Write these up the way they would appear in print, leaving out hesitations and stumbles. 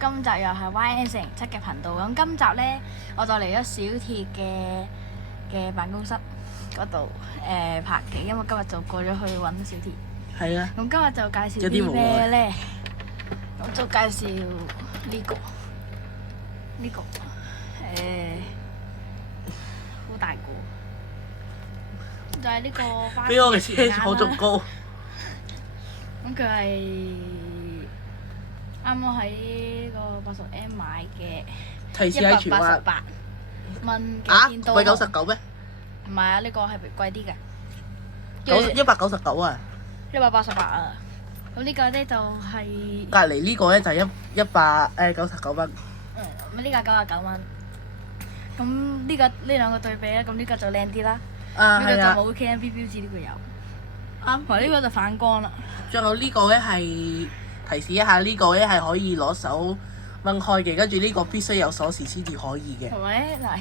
今集又係 YN407嘅頻道。咁今集咧，我就嚟咗小鐵嘅辦公室嗰度拍嘅，因為今日就過咗去揾小鐵。係啊。咁今日就介紹啲咩咧？咁就介紹呢個好大個，就係呢個巴士比我嘅車坐仲高。咁佢係啱啱喺個80M 買嘅，提示喺荃灣188蚊嘅電刀。唔係99咩？唔係啊，呢個係貴啲嘅。199啊！188啊！咁呢個咧就係隔離呢個咧就係199蚊。咁呢個99蚊。咁呢兩個對比咧，咁呢個就靚啲啦。啊，呢個就係啊。冇 KMV 標誌，呢個有。啱。同埋呢個就反光啦。仲有呢個咧係提示一下，呢個咧係可以攞手掹開嘅，跟住呢個必須有鎖匙先至可以嘅。同埋咧嗱，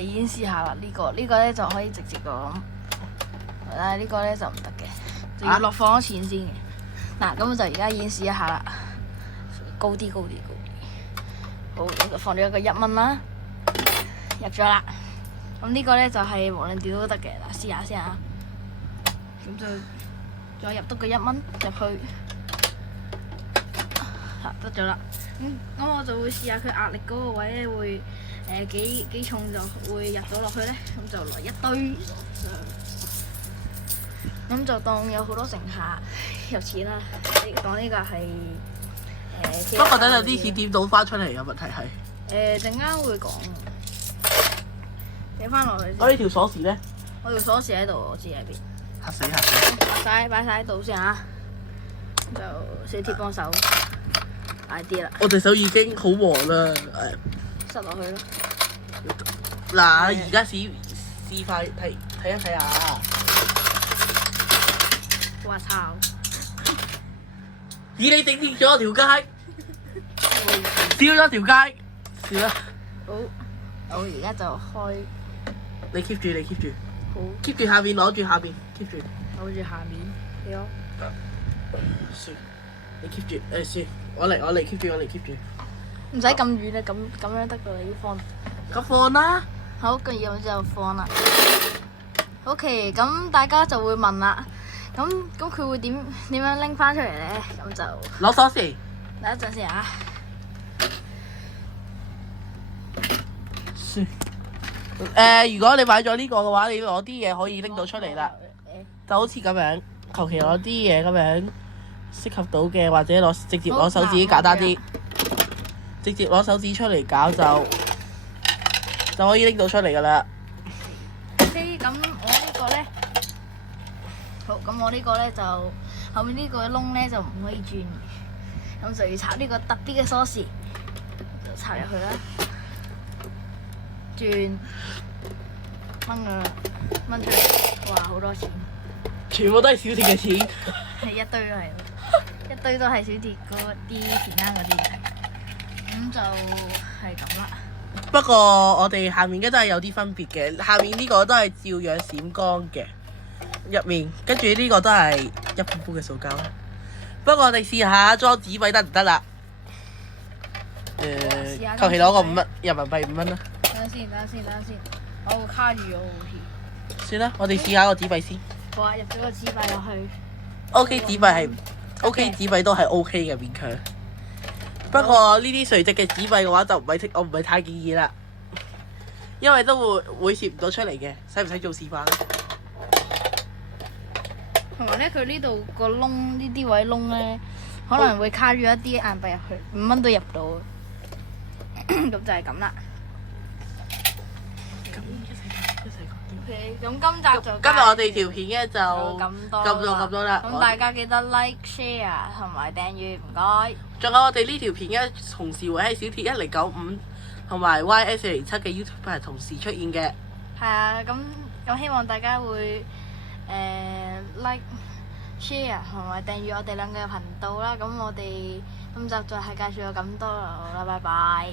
演示下啦，呢個咧就可以直接咁，但係呢個咧就唔得嘅，就要落放咗錢先嘅。嗱，咁我就而家演示一下啦，高啲。好，咁就放咗一個1蚊啦，入咗啦。咁呢個咧就係無論點都得嘅。嗱，試下先嚇。咁就再入多個1蚊入去，得咗啦。咁我就會試下佢壓力嗰個位咧，會幾重就會入咗落去咧。咁就來一堆上，咁就當有好多乘客入錢啦。當呢個係不過等有啲錢點倒翻出嚟嘅問題係陣間會講，俾翻落去先。我呢條鎖匙咧，我條鎖匙喺度，我知喺邊。嚇死！擺晒喺度先嚇，就小鐵幫手大啲啦。我隻手已經好黃啦，塞落去咯。嗱，而家試快睇一睇下。哇操！咦，你整跌咗條街，燒咗條街，笑啦！好，我而家就開。你 keep 住，好 keep 住下邊，攞住下邊 keep 住。攞住下面，你咯。算，你 keep 住，算，我嚟 keep 住。唔使咁遠啊，咁樣得噶啦，要放。咁放啦。好，跟住咁就放啦。OK，咁大家就會問啦，咁佢會點樣拎翻出嚟咧？咁就攞鎖匙。等一陣先啊。算。如果你買咗呢個嘅話，你攞啲嘢可以拎到出嚟啦。就好似咁樣，求其攞啲嘢咁樣適合到嘅，或者直接攞手指簡單啲，直接攞手指出嚟搞就可以拎到出嚟噶啦。OK，咁我呢個咧，好，咁我呢個咧就後面呢個窿咧就唔可以轉，咁就要插呢個特別嘅鎖匙，就插入去啦，轉，掹出嚟，哇，好多錢！全部都係小鐵嘅錢。係一堆都係，一堆都係小鐵嗰啲錢罌嗰啲，咁就係咁啦。不過我哋下面嘅都係有啲分別嘅，下面呢個都係照樣閃光嘅，入面跟住呢個都係一般般嘅塑膠。不過我哋試下裝紙幣得唔得啦？求其攞個5蚊人民幣5蚊啦。等下先，我卡住咗好似。算啦，我哋試下個紙幣先。好啊，入咗個紙幣落去。OK，紙幣係 OK，紙幣都係 OK 嘅，勉強。不過呢啲垂直嘅紙幣嘅話，我唔係太建議啦，因為都會攝唔到出嚟嘅。使唔使做示範咧？同埋咧，佢呢度個窿，呢啲位窿咧，可能會卡住一啲硬幣入去，5蚊都入到。咁就係咁啦。OK，咁今集就今日我哋條片咧就咁多啦。咁大家記得 like、share 同埋訂閱，唔該。仲有我哋呢條片咧，同時會喺小鐵1095同埋 YN407嘅 YouTube 係同時出現嘅。係啊，咁希望大家會like、share 同埋訂閱我哋兩個嘅頻道啦。咁我哋今集就係介紹到咁多啦，好啦，拜拜。